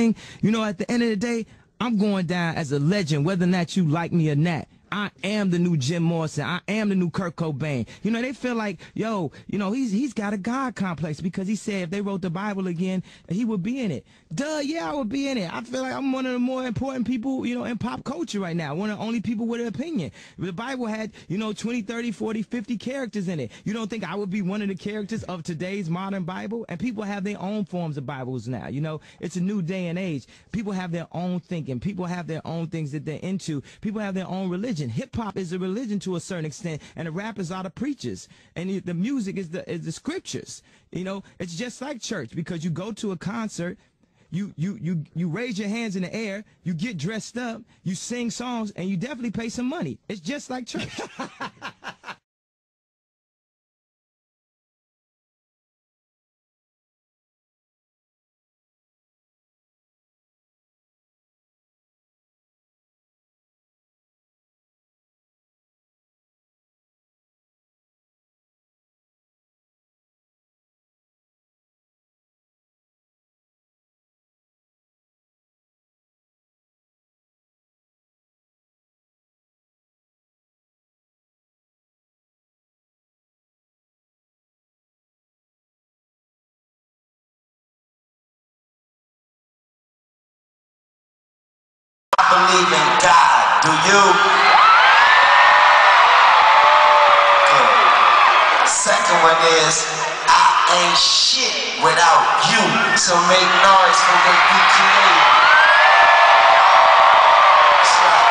You know, at the end of the day, I'm going down as a legend, whether or not you like me or not. I am the new Jim Morrison. I am the new Kurt Cobain. You know, they feel like, yo, you know, he's got a God complex because he said if they wrote the Bible again, he would be in it. Duh, yeah, I would be in it. I feel like I'm one of the more important people, you know, in pop culture right now. One of the only people with an opinion. The Bible had, you know, 20, 30, 40, 50 characters in it. You don't think I would be one of the characters of today's modern Bible? And people have their own forms of Bibles now. You know, it's a new day and age. People have their own thinking. People have their own things that they're into. People have their own religion. Hip hop is a religion to a certain extent, and the rappers are the preachers, and the music is the scriptures. You know, it's just like church because you go to a concert, you raise your hands in the air, you get dressed up, you sing songs, and you definitely pay some money. It's just like church. Believe in God, do you? Good. Second one is, I ain't shit without you, so make noise for what you created. That's right.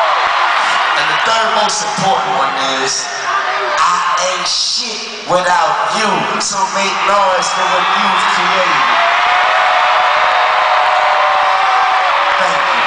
And the third most important one is, I ain't shit without you, so make noise for what you've created. Thank you.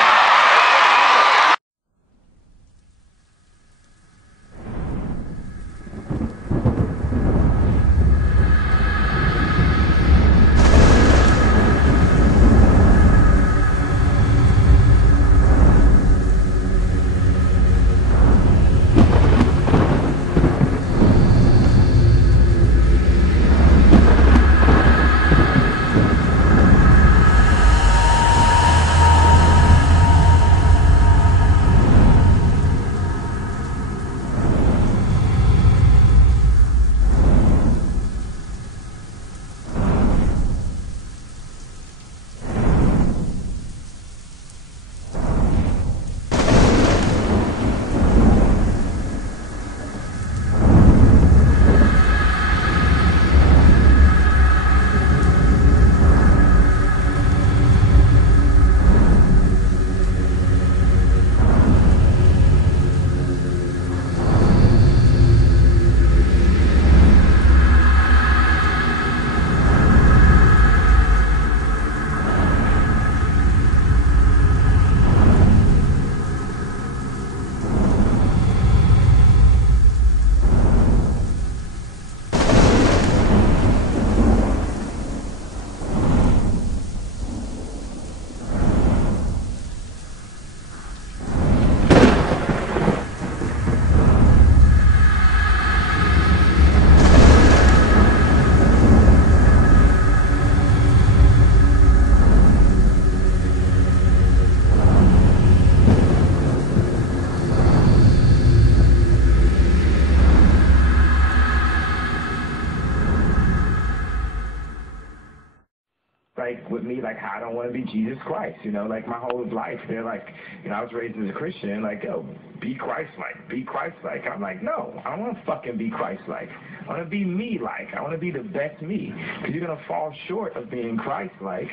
Like with me, like how I don't want to be Jesus Christ, you know, like my whole life, they're like, you know, I was raised as a Christian, like, yo, be Christ-like, be Christ-like. I'm like, no, I don't want to fucking be Christ-like. I want to be me-like. I want to be the best me, because you're going to fall short of being Christ-like,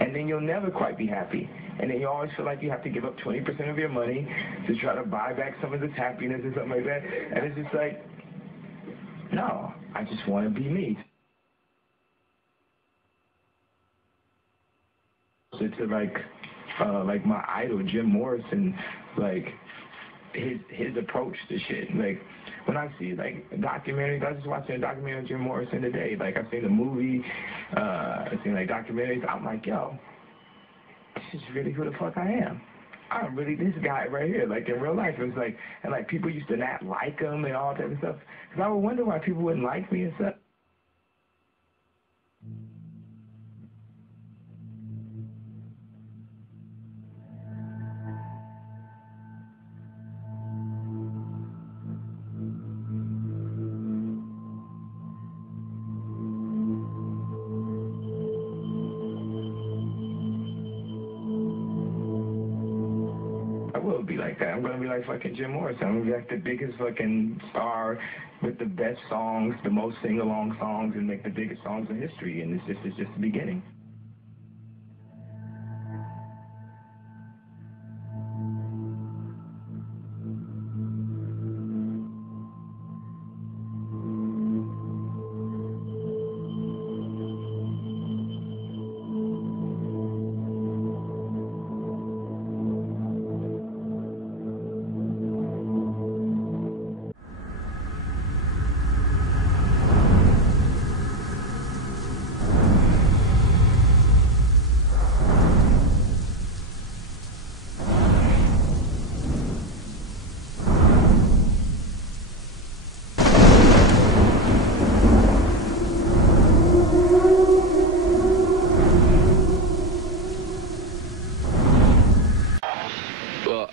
and then you'll never quite be happy. And then you always feel like you have to give up 20% of your money to try to buy back some of this happiness or something like that. And it's just like, no, I just want to be me. To like my idol Jim Morrison, like his approach to shit. Like when I see like documentaries, I was just watching a documentary on Jim Morrison today. Like I've seen the movie, I've seen like documentaries. I'm like, yo, this is really who the fuck I am. I'm really this guy right here. Like in real life, it was like, and like people used to not like him and all that and stuff. Because I would wonder why people wouldn't like me and stuff. will be like that. I'm gonna be like fucking Jim Morrison. I'm gonna be like the biggest fucking star with the best songs, the most sing-along songs, and make the biggest songs in history. And it's just the beginning.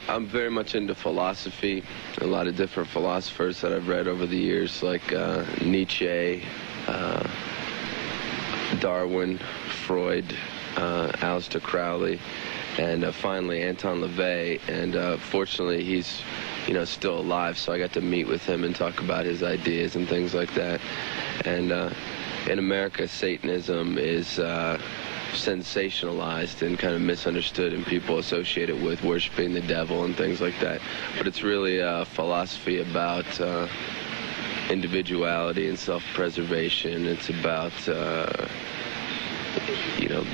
I'm very much into philosophy, a lot of different philosophers that I've read over the years, like Nietzsche, Darwin, Freud, Aleister Crowley, and finally Anton LaVey. And fortunately, he's still alive, so I got to meet with him and talk about his ideas and things like that. And in America, Satanism is sensationalized and kind of misunderstood, and people associate it with worshiping the devil and things like that. But it's really a philosophy about individuality and self-preservation. It's about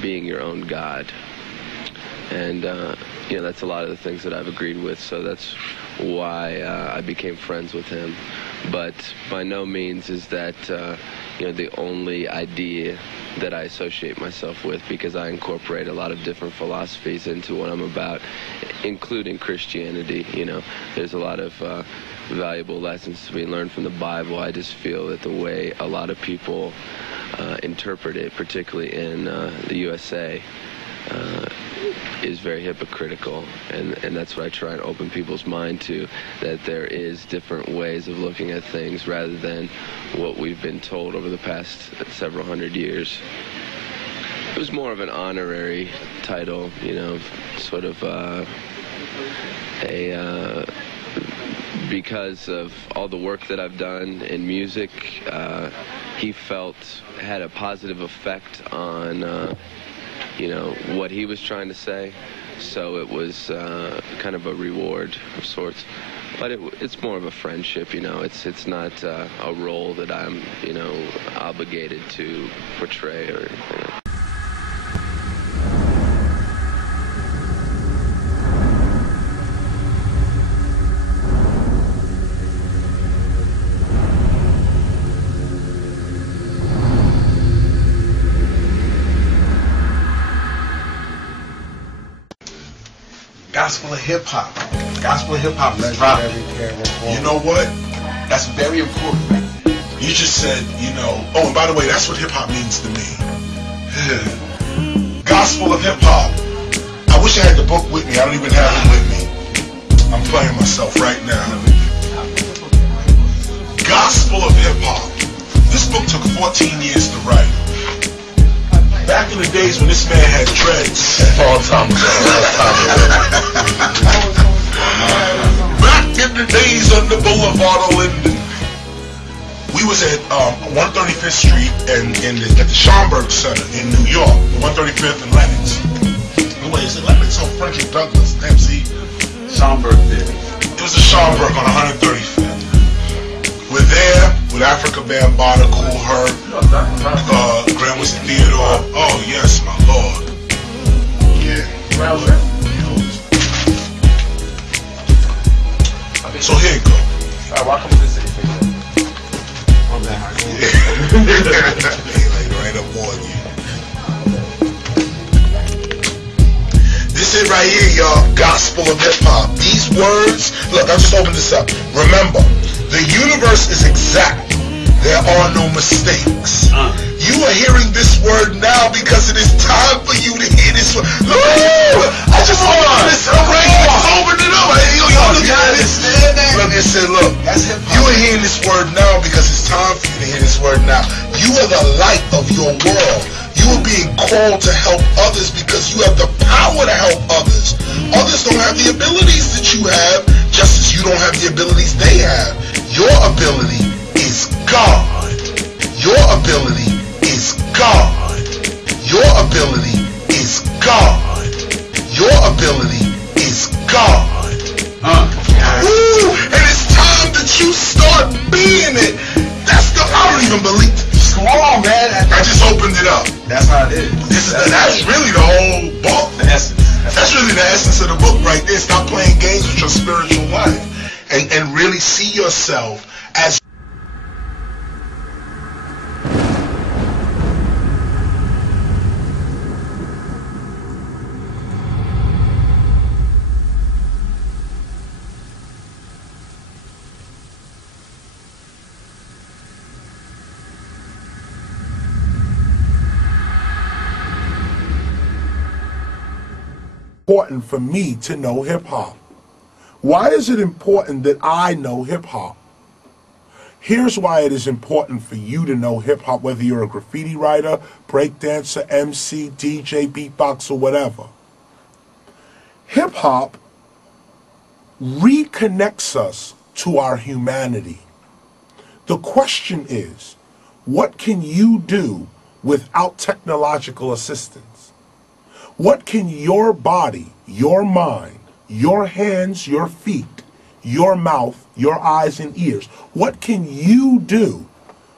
being your own God. And that's a lot of the things that I've agreed with, so that's why I became friends with him. But by no means is that the only idea that I associate myself with, because I incorporate a lot of different philosophies into what I'm about, including Christianity. There's a lot of valuable lessons to be learned from the Bible. I just feel that the way a lot of people interpret it, particularly in the USA, is very hypocritical, and that's what I try and open people's mind to, that there is different ways of looking at things rather than what we've been told over the past several hundred years. It was more of an honorary title, sort of because of all the work that I've done in music, he felt had a positive effect on what he was trying to say, so it was kind of a reward of sorts. But it's more of a friendship, it's not a role that I'm, obligated to portray or anything. Gospel of hip hop. Gospel of hip hop is dropping. You know what? That's very important. You just said, oh, and by the way, that's what hip hop means to me. Gospel of hip hop. I wish I had the book with me. I don't even have it with me. I'm playing myself right now. Gospel of hip hop. This book took 14 years to write. Back in the days when this man had dreads. All time ago. Back in the days on the Boulevard of Linden. We was at 135th Street and at the Schomburg Center in New York. 135th and Lenox. Wait, is it Lenox or Frederick Douglass? Damn, see? Schomburg did. It was the Schomburg on 135th. We're there with Africa Bambaataa, Kool Herc, Grand Western Theodore. Oh yes, my lord. Yeah. So here you go. Welcome to the city. Right up on you. This is right here, y'all. Gospel of hip hop. These words. Look, I'll just open this up. Remember. The universe is exact. There are no mistakes. You are hearing this word now because it is time for you to hear this word. Look, I just opened this up. Opened it up. You understand that? Look, it said, look, you are hearing this word now because it's time for you to hear this word now. You are the light of your world. You are being called to help others because you have the power to help others. Others just don't have the abilities that you have, just as you don't have the abilities they have. Your ability is God. Your ability is God. Your ability is God. Your ability is God. Ooh, and it's time that you start being it. I don't even believe it. Come on, man. I just opened it up. That's how it is. That's really the whole book. The essence. That's really the essence of the book right there. Stop playing games with your spiritual life and really see yourself as important for me to know hip-hop. Why is it important that I know hip-hop? Here's why it is important for you to know hip-hop, whether you're a graffiti writer, breakdancer, MC, DJ, beatboxer, whatever. Hip-hop reconnects us to our humanity. The question is, what can you do without technological assistance? What can your body, your mind, your hands, your feet, your mouth, your eyes and ears, what can you do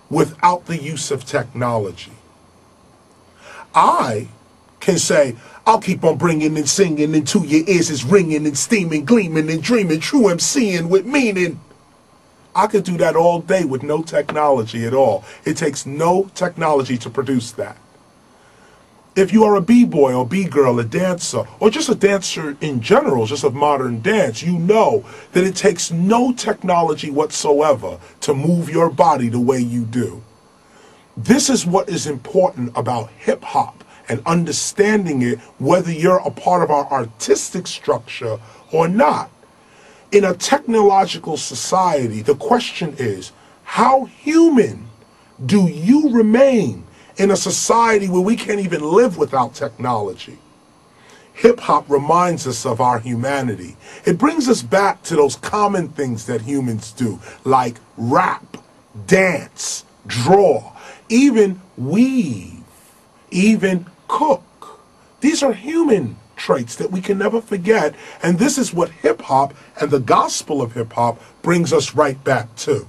without the use of technology? I can say, I'll keep on bringing and singing until your ears is ringing and steaming, gleaming and dreaming, true MCing with meaning. I could do that all day with no technology at all. It takes no technology to produce that. If you are a b-boy or b-girl, a dancer, or just a dancer in general, just of modern dance, you know that it takes no technology whatsoever to move your body the way you do. This is what is important about hip-hop and understanding it, whether you're a part of our artistic structure or not. In a technological society, the question is, how human do you remain in a society where we can't even live without technology? Hip-hop reminds us of our humanity. It brings us back to those common things that humans do, like rap, dance, draw, even weave, even cook. These are human traits that we can never forget, and this is what hip-hop and the gospel of hip-hop brings us right back to.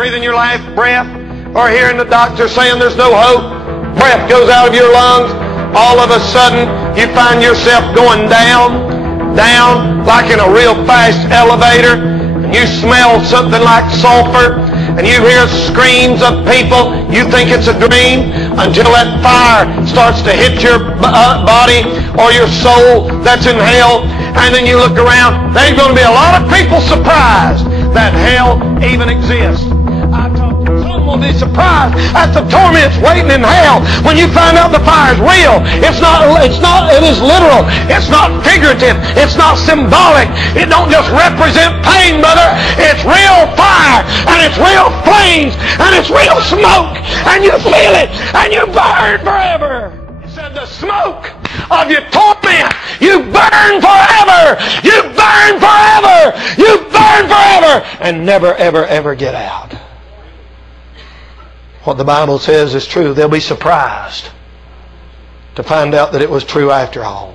breathing your life breath, or hearing the doctor saying there's no hope, breath goes out of your lungs, all of a sudden you find yourself going down, like in a real fast elevator, and you smell something like sulfur, and you hear screams of people. You think it's a dream until that fire starts to hit your body or your soul that's in hell, and then you look around. There's going to be a lot of people surprised that hell even exists. Some will be surprised at the torments waiting in hell when you find out the fire is real. It is literal. It's not figurative. It's not symbolic. It don't just represent pain, brother. It's real fire, and it's real flames, and it's real smoke, and you feel it, and you burn forever. It said the smoke of your torment, you burn forever. You burn forever. You burn forever, and never, ever, ever get out. What the Bible says is true. They'll be surprised to find out that it was true after all.